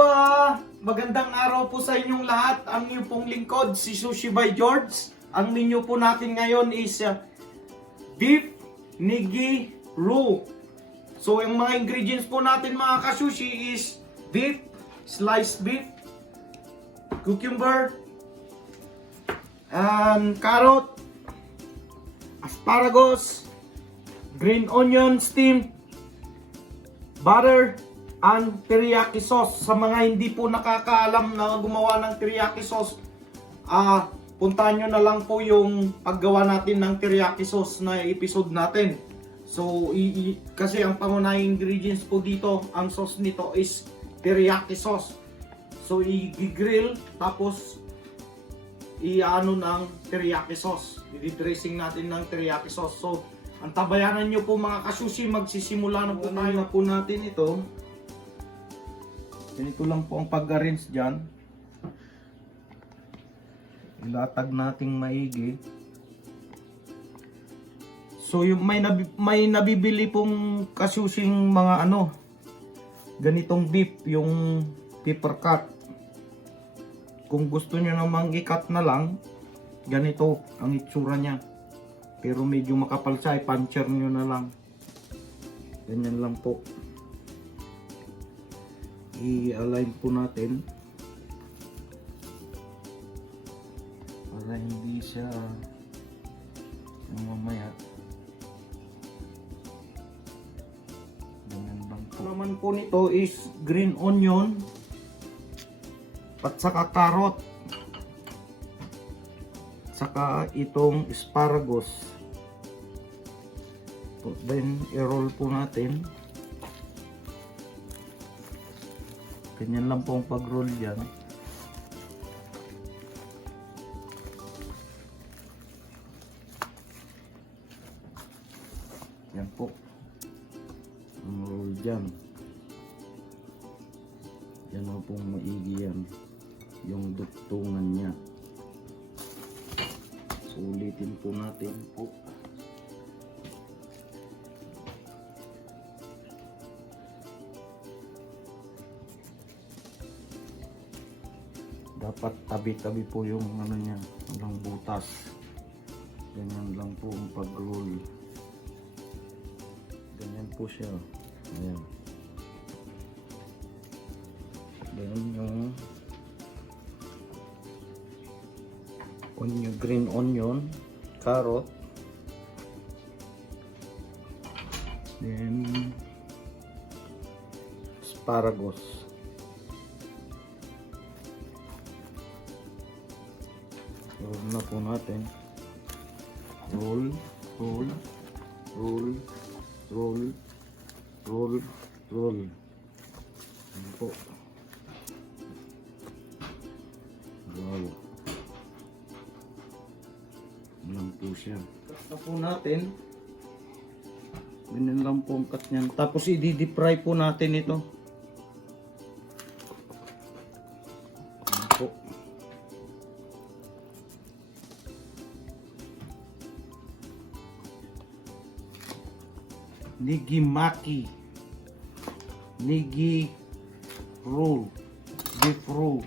Konnichiwa! Magandang araw po sa inyong lahat. Ang inyong pong lingkod, si Sushi by George. Ang menu po natin ngayon is beef nigi roll. So yung mga ingredients po natin mga kasushi is beef, sliced beef, cucumber, and carrot, asparagus, green onion steamed, butter, and teriyaki sauce. Sa mga hindi po nakakaalam na gumawa ng teriyaki sauce, puntahan nyo na lang po yung paggawa natin ng teriyaki sauce na episode natin. So, kasi ang pangunahing ingredients po dito, ang sauce nito is teriyaki sauce. So, i-grill, tapos i-ano ng teriyaki sauce. I-dressing natin ng teriyaki sauce. So, ang tabayanan nyo po mga kasushi, magsisimula na po tayo na po natin ito. Ganito lang po ang pag-arrange dyan. Ilatag nating maigi. So yung may nabibili pong kasushing mga ganitong beef, yung pepper cut. Kung gusto nyo namang i-cut na lang, ganito ang itsura niya. Pero medyo makapal siya, i-puncher nyo na lang. Ganyan lang po. I-align po natin para hindi siya mamaya. Ganyan lang po. Naman po nito is green onion at saka carrot, saka itong asparagus. Then i-roll po natin. Ganyan lang po ang pag-roll yan. Yan po. Ang roll dyan. Yan po pong maigi yan. Yung dugtungan niya. Sulitin po natin po. Dapat tabi-tabi po yung niya, walang butas. Ganyan lang po ang pag-roll. Ganyan po siya. Ayan. Ganyan yung green onion, carrot, then asparagus. Roll na po natin. Roll, roll, roll, roll, roll, roll. Ayan po. Wow. Ayan po siya. Cut na po natin. Ganyan lang po ang cut niyan. Tapos i-deep fry po natin ito. Ayan po. Nigi maki, nigi roll, beef roll.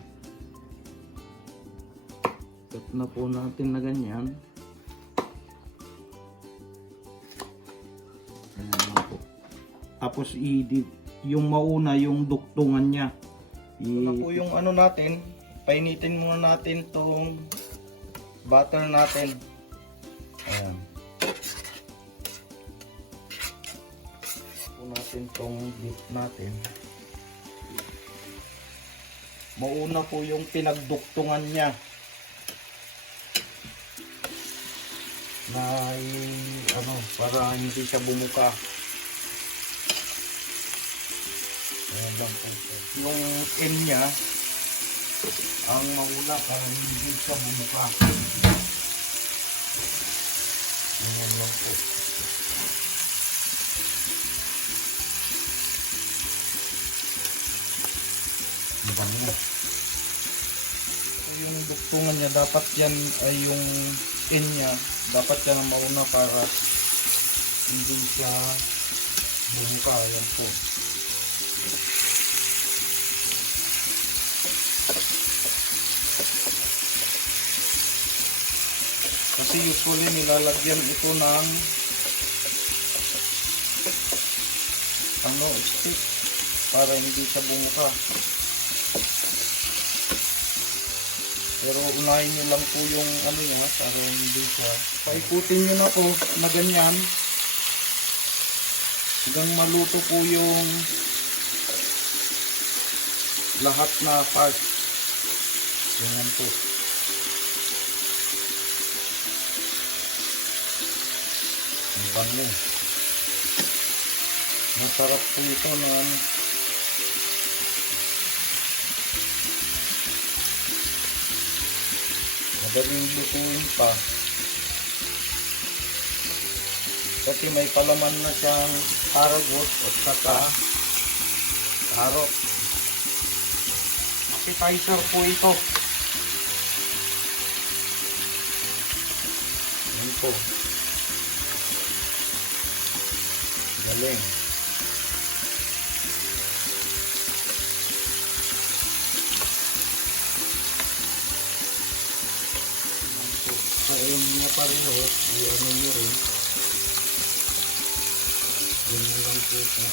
Cut na po natin na ganyan. Ayan lang po. Tapos yung mauna yung duktungan niya. Ito na po yung natin. Painitin muna natin tong butter natin. Ayan. Natin tong beef natin. Mauna po yung pinagduktungan niya na para hindi siya bumuka. Ayan lang po. Yung end niya ang mauna para hindi siya bumuka. Ayan lang po. So yung duktungan niya, dapat yan ay yung end niya, dapat yan ang mauna para hindi siya bumuka. Yan po. Kasi usually nilalagyan ito ng stick para hindi siya bumuka. Pero unahin nyo lang po yung niya para hindi siya. Paikutin nyo na po na ganyan hanggang maluto po yung lahat na part. Ganyan po. Ang bango. Masarap po ito na madaling lutuin pa. Kasi may palaman na siyang aragot at saka carrot. Appetizer po ito. Yan po. Galing. Kain niya pareho, i-ano nyo rin. Ganyan lang po ito.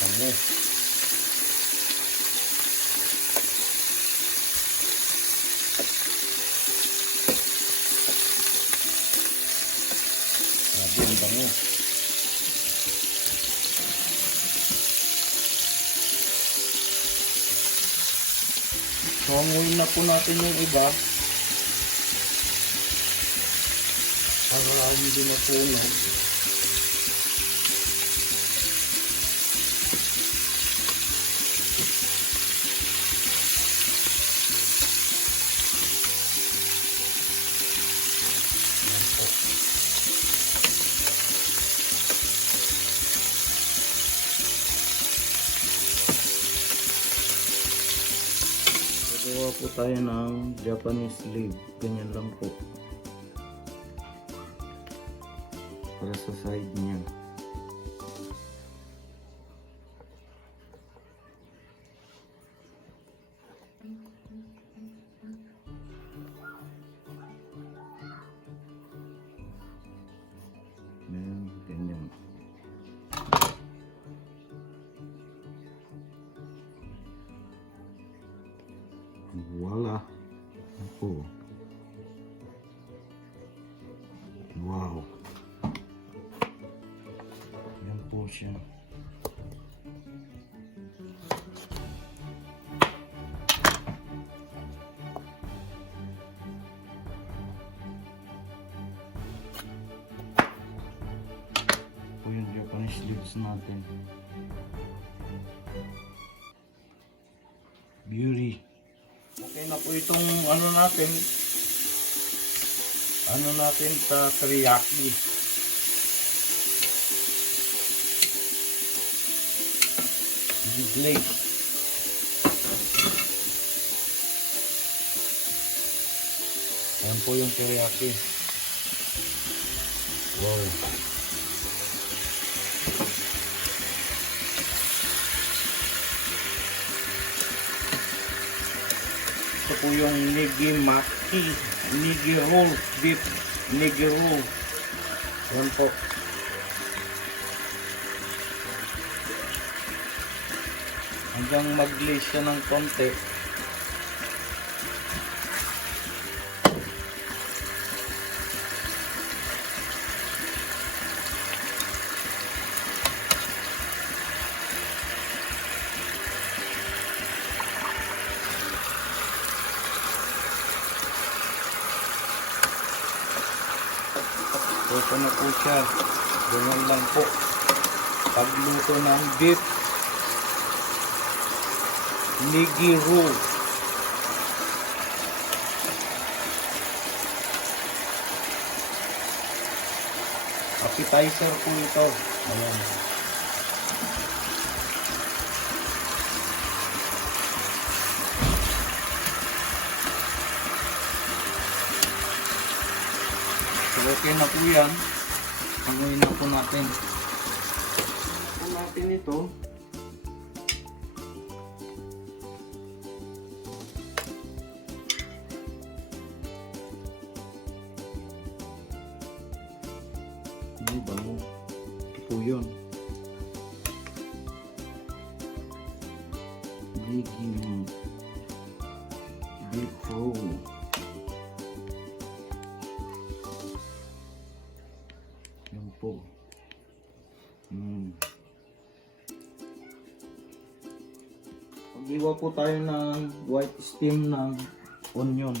Bango. Grabe ang bango. So, hanguin na po natin yung iba para hindi matunog. Gawa po tayo ng Japanese leaf. Ganyan lang po. Para sa side niya. Ganyan. Voila! Ako. Wow! Yan po siya. Po yung Japanese leaves natin. Beauty! Okay na po itong natin sa teriyaki. I-glaze. Ayan po yung teriyaki. Wow. Ito po yung nigimaki, nigi roll, beef nigi roll. Yan po. Hanggang mag-glaze siya ng konti. Ito na po siya. Ganyan lang po. Pagluto ng beef nigi roll. Appetizer po ito. Ayan. So, okay na po yan. Hanguin na po natin. Po natin ito. bango. Ito yun. Ligim Beef Pro. Yan po. Mag-iwa po tayo ng white steam ng onion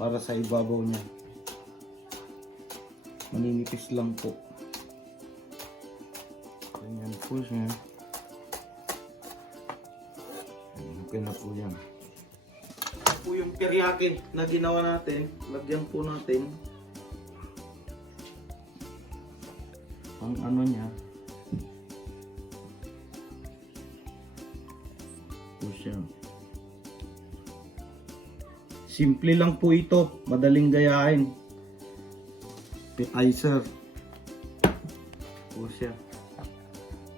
para sa ibabaw niya. Maninipis lang po. Ganyan po siya. Okay na po yan. Ito po yung teriyaki na ginawa natin. Lagyan po natin ang ano niya. Po siya. Simple lang po ito. Madaling gayahin. Appetizer. Po siya.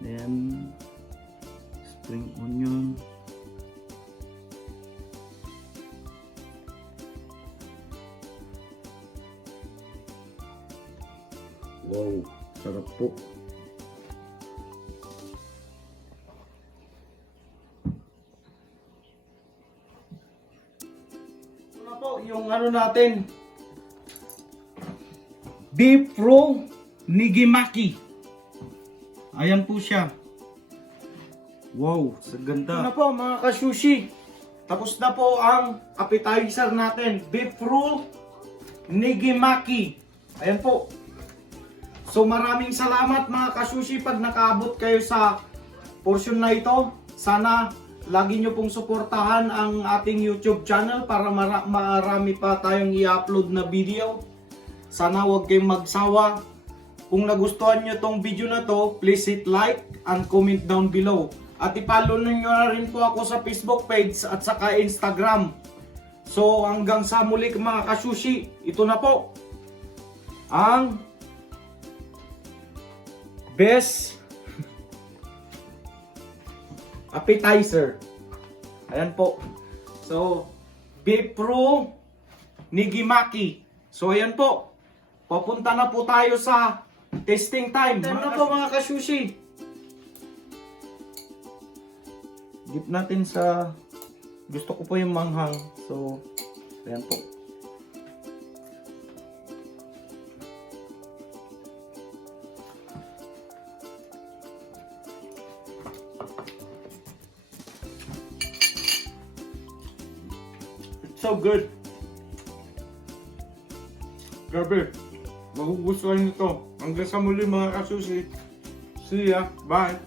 Then spring onion. Wow, sarap po. Ito na po yung ano natin. Beef Pro Nigimaki. Ayan po siya. Wow, sa ganda. Ito na po mga ka-sushi. Tapos na po ang appetizer natin. Beef Pro Nigimaki. Ayan po. So maraming salamat mga ka-sushi pag nakaabot kayo sa portion na ito. Sana lagi nyo pong suportahan ang ating YouTube channel para marami pa tayong i-upload na video. Sana huwag kayong magsawa. Kung nagustuhan nyo tong video na to, please hit like and comment down below. At ipollow nyo na rin po ako sa Facebook page at saka Instagram. So hanggang sa muli mga ka-sushi, ito na po ang best appetizer. Ayan po. So, Beef Pro Nigimaki. So, ayan po. Papunta na po tayo sa testing time. Ayan na po mga ka-sushi. Dip natin sa... Gusto ko po yung manghang. So, ayan po. So good. Grabe. Magugustuhan nyo to. Hanggang sa muli mga ka-sushi. See ya. Bye.